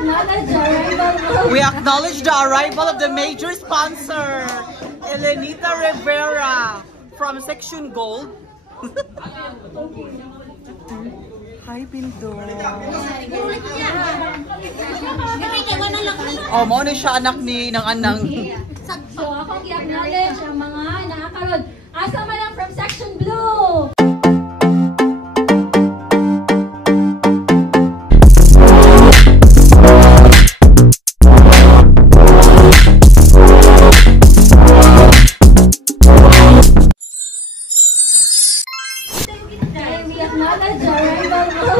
We acknowledge the arrival of the major sponsor, Elenita Rivera from Section Gold. Hi, Pinto. Oh, mo na siya anak ng anang. So, akong i-acknowledge ang mga nakakaroon. Asa man lang from Section Blue!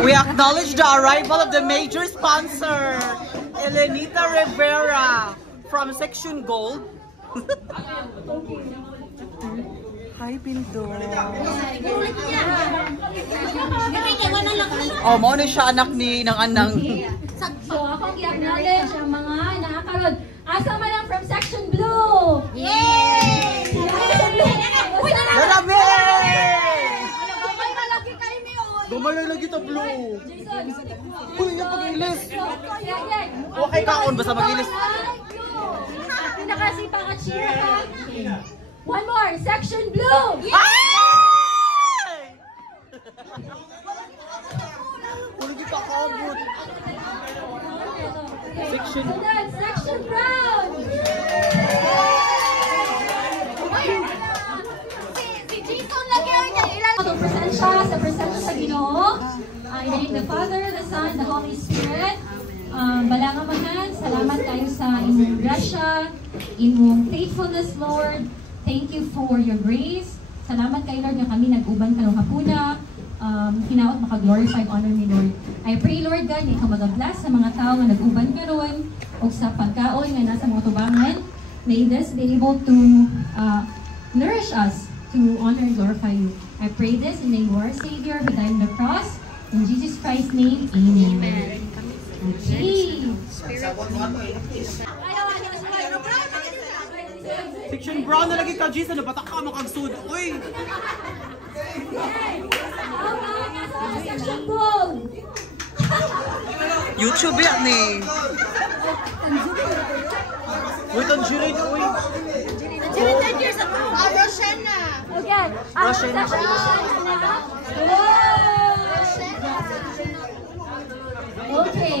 We acknowledge the arrival of the major sponsor, Elenita Rivera from Section Gold. Hi, Pinto. Oh, mo na siya anak ng anang. So, akong i-acknowledge ang mga nakakaroon. Asa man lang from Section Blue! Yay! Marami! Gumalay lagi ito, Blue. Uy, yung pag-ilis. Okay kaon, basta mag-ilis. Pinakasipang at cheer ka. One more, Section Blue! Ay! Ulo di kakabot. Section. Section Brown! Presensya sa Ginoo. In the name of the Father, the Son, the Holy Spirit. Balanga manan, salamat kayo sa inyong grasya, inyong faithfulness, Lord. Thank you for your grace. Salamat kayo, Lord, nga kami nag-uban ka ng hapuna. Hinaot maka-glorify, honor me, Lord. I pray, Lord God, nga ikaw mag-bless sa mga tao nga nag-uban ka ron o sa pagkaon nga nasa mga tubangan. May this be able to nourish us to honor and glorify you. I pray this in the name of our Savior who died on the cross. In Jesus Christ's name, amen. Okay. Section Brown na lagi ka, Jason. Nabatak ka makagsud. Uy! Section Gold! YouTube yan eh. Uy, tangerine, uy. Tangerine 10 years ago. Roshana. Okay. Roshana. Okay. Okay.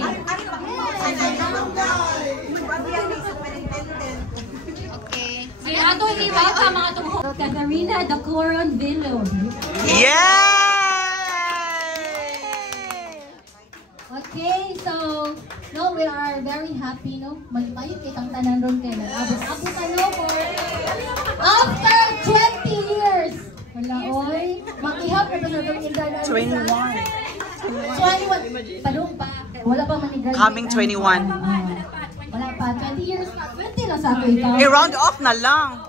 Ato iwa ka mga tumuhog. Katarina Dacoron Villo. Yay! Okay, so no, we are very happy, no? Magpayo kitang tanan ron kay nag-abot no for after 20 years. Wala oy, makihap na ba sa internet? 21. 21. Padung pa. Wala pa man Coming 21. Wala pa 20 years pa. 20 lang sa ako ikaw. I-round off na lang.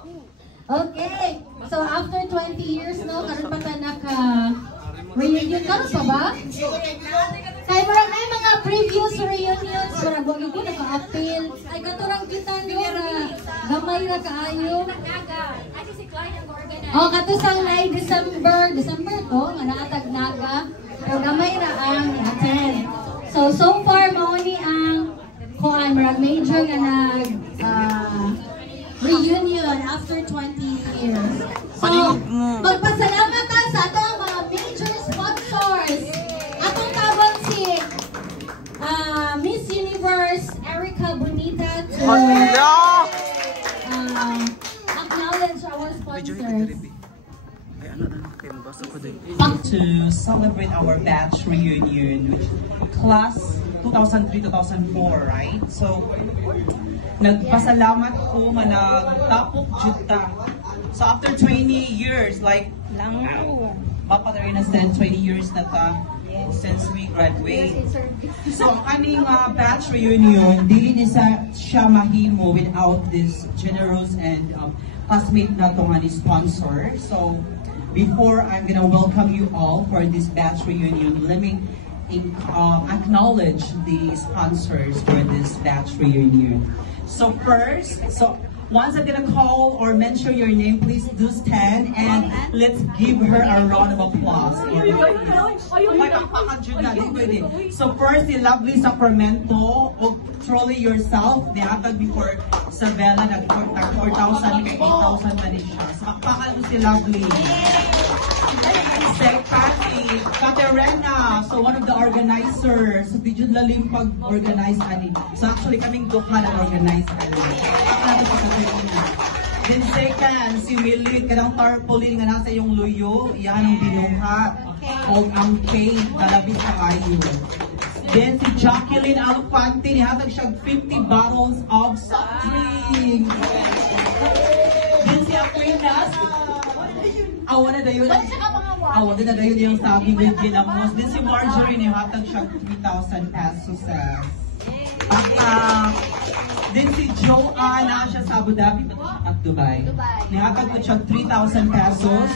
Okay. So after 20 years, no, karon pa ta naka reunion karon pa ba? Kaya marang na yung mga previous reunions, marang wag ko naka-appeal. Ay katurang kita nyo na gamay na kaayo. Oh, katusang na December to, nga naatag naga. Pero gamay na ang attend. So far, mauni ang kuan marang major nga nag reunion after 20 years. So, magpasalamat ta sa atong mga major sponsors. Atong tabang si Miss Universe Erica Bonita to acknowledge our sponsors. To celebrate our batch reunion, class 2003-2004, right? So, nagpasalamat ko nga nagtapok juta. So, after 20 years, like, Papa Darina said, 20 years na ta since we graduate. So, ang kaning batch reunion, dili ni siya mahimo without this generous and classmate na to nga ni sponsor. So, before I'm gonna welcome you all for this batch reunion, let me acknowledge the sponsors for this batch reunion. So first, Once I'm gonna call or mention your name, please do stand and let's give her a round of applause. So first, si Lovely Sacramento, truly yourself, nihatag before Sabella, nag-4,000, kay 8,000 na rin siya. So makpakan mo si Lovely. Second, si Katerina, so one of the organizers. So bigyan lalim pag-organize ani. So actually kaming duha nag-organize ani. Then second, si Millie, kanang tarpaulin nga nasa yung luyo, yan ang binuha. O ang cake, talabis sa kayo. Then si Jacqueline Alfante, nihatag siya 50 bottles of soft drink. Then si Aquinas, awan na dayon. Awan na dayon yung sabi with ginamos. Then si Marjorie, nihatag siya 3,000 pesos. Then si Joanna, siya sa Abu Dhabi at Dubai. Nihatag ko siya 3,000 pesos.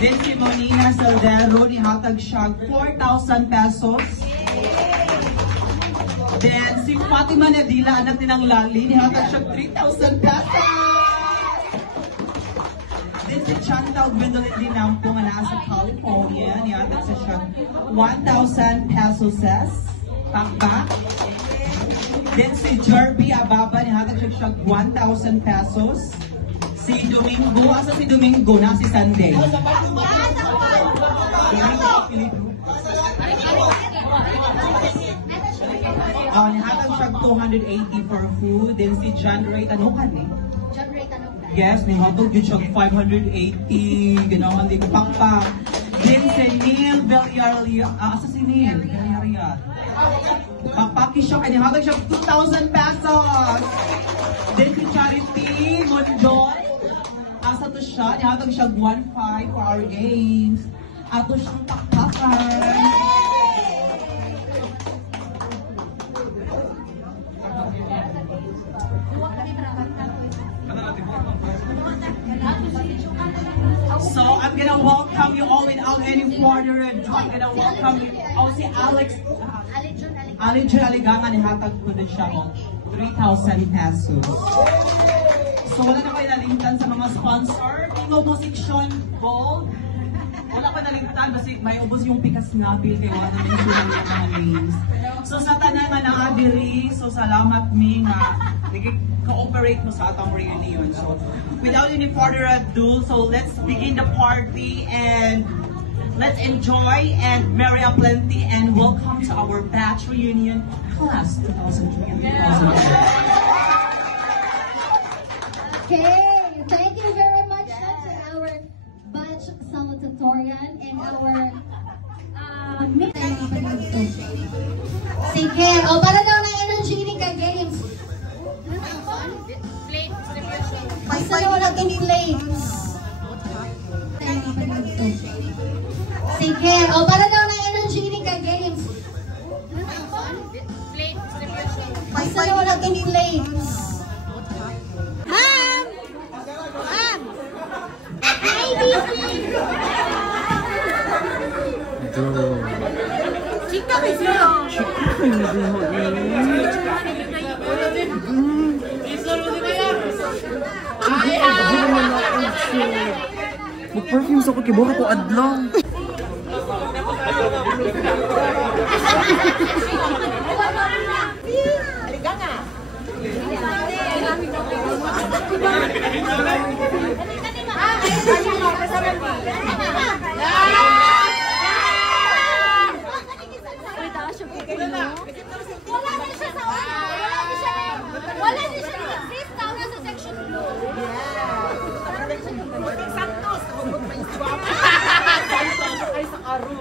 Then si Monina Saldero, nihatag siya 4,000 pesos. Then si Fatima Nadila, anak ni ng Lali, nihatag siya 3,000 pesos. Then si Chantal Gwendolyn Dinampo, nga nasa California, nihatag siya 1,000 pesos. Pakpak. Then si Jerby Ababa, nihatag siya 1,000 pesos. Si Domingo, asa si Domingo? Na si Sunday. Nihatag siya 280 for food. Then si John Ray Tanukan eh. Yes, nihatag din siya 580. Ganawan din ko pakpak. Then si Neil Villarreal, asa si Neil? Villarreal. Pakpaki siya, kanihatag siya 2,000 pesos. Then si Charity Monjoy, asa to siya, nihatag siya 1,500 for our games. Ato siyang pakpakan. So I'm gonna welcome you all without any further ado. I'm gonna welcome you. Si Alex. Alijun Aligangan, nihatag ko na siya 3,000 pesos. So wala na kayo nalimtan sa mga sponsor. Tingo Position Ball. Wala ko nalimtan kasi may ubos yung pikas nabil kaya wala na yung mga names. So sa tanan nga naadiri, so salamat mi nga nag-cooperate mo sa atong reunion. So without any further ado, so let's begin the party and let's enjoy and merry a plenty and welcome to our batch reunion class 2003. Okay, thank you very much to our batch salutatorian and our sige, para daw ng energy ni ka-games. Basta daw natin ni plates. Sige, para daw ng energy ni ka-games. Basta daw natin ni plates. Ma'am! Ma'am! Chika ba siya? Mag-perfume sa ko, kibuha ko adlaw. Wala na siya exist daw sa section blue. Santos. Ay sa karo.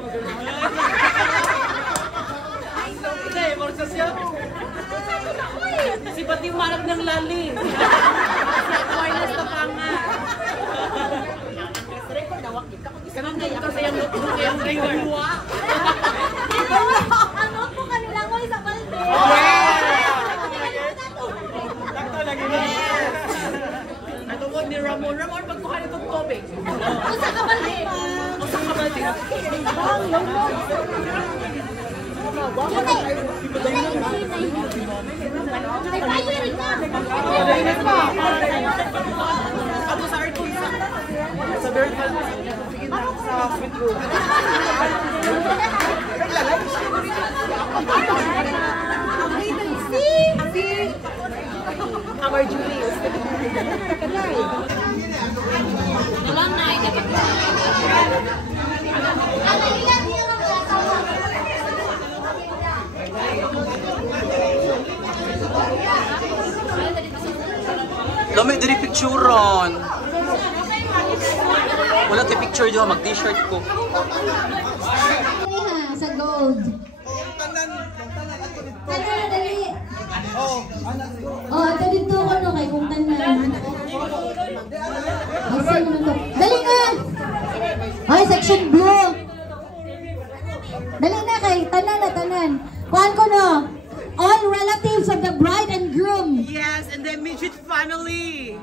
Ay, morsa siya. Si Pati Marag ng Lali. Si Aquarius na panga. Kanang gaya ka sa yung notebook kayang gaywa. Ang notebook kanila ko sa balde. Natungod ni Ramon. Ramon, pagkuha nitong tubig. Usa ka balde. Usa ka ba din? Ay, bayo rin ka. sa sweet room. Our Julius. Dalang na, dapat Lami, dili pictureon. Wala tayo picture diyo, mag-t-shirt ko. Ha, sa gold. Tanan, dali. Oh, ato dito ko no, kay kung tanan. Asa naman to? Dali na! Ay, section blue. Dali na kay tanan na tanan. Kuhan ko no. All relatives of the bride and groom. Yes, and the midget family.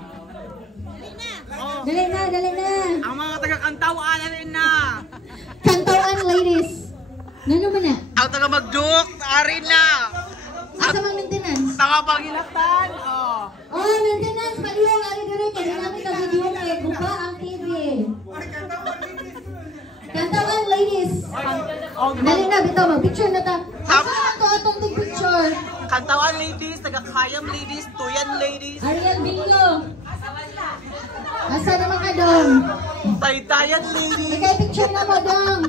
Dali na, dali na. Ang mga taga-kantawan na. Kantawan, ladies. Ano naman na? Ang taga-magduk, ari na. Asa mang maintenance? Taga-pangilatan. Oh. Oh, maintenance, paliyong, ari dire kay namin ka video kay Gupa ang TV. Kantawan, ladies. Dali na, bitaw, mag-picture na ta. Asa ato atong picture? Kantawan ladies, taga-kayam ladies, tuyan ladies, Ariel Bingo. Asa naman ka dong? taytayan ladies, Ikay picture na mo dong.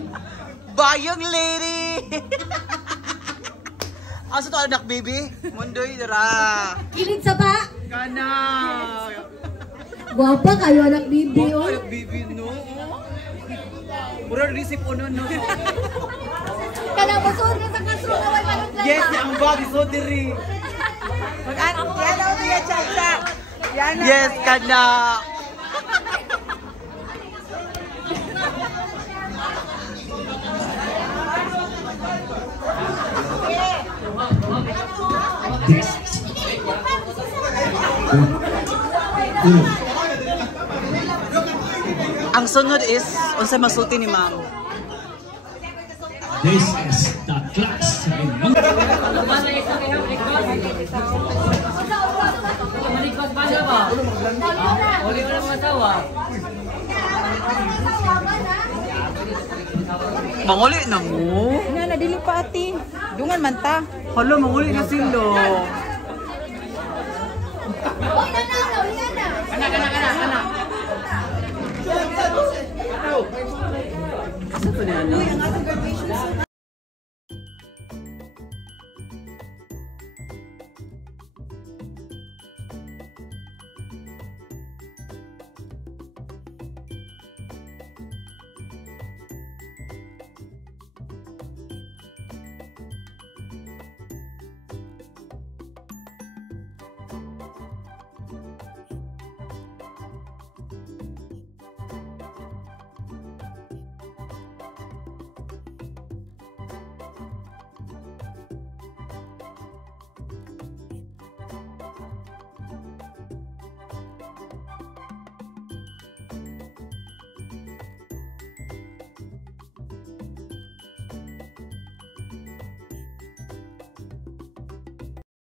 bayang lady. Asa to anak baby? Mundoy dara. Kilid sa pa. Kana. Guwapa kayo anak bibi Oh, oh. anak baby no. Mura receipt uno no. Kana mo suod na sa kasro na way malutlan. Yes, ang body so diri. Mag-ano, yan daw niya, Chacha. Yan na. Yes, kana. Ang sunod is unsa masulti ni ma'am. This is the class. Manguli na mo. Nga, nadili pa ati. Dungan man ta. Hala, manguli na sila. Oy, nana, nana. Asa to ni Ana?